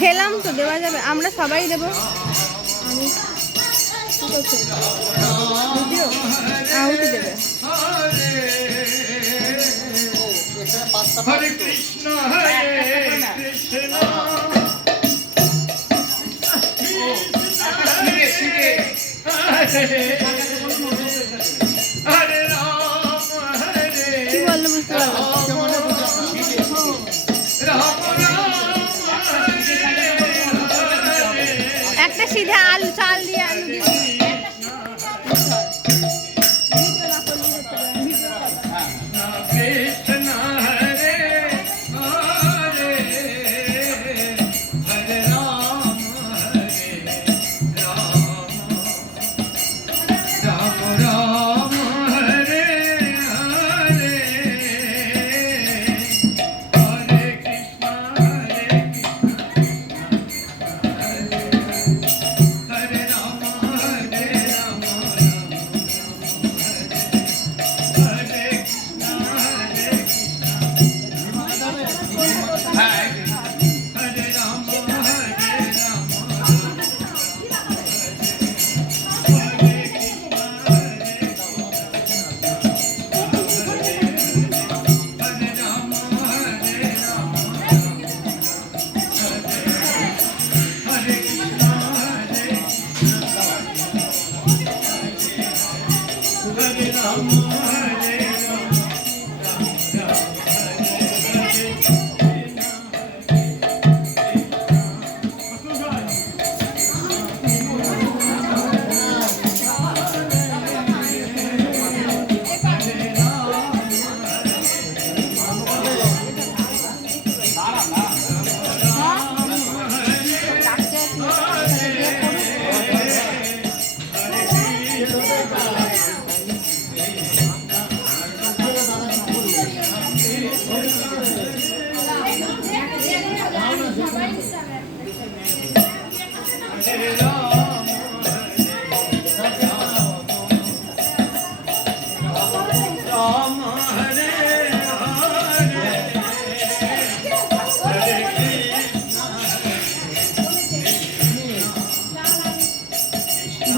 খেলাম তো, দেওয়া যাবে, আমরা সবাই দেবো। আহুতি দেবে। হরে কৃষ্ণ হরে কৃষ্ণ হরে রাম হরে কি বললো বুঝতে পারলাম। একটা সিধা আলু, চাল দিয়ে আলু দিয়ে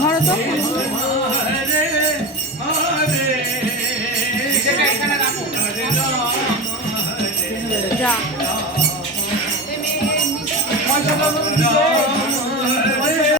ধরো তো। যা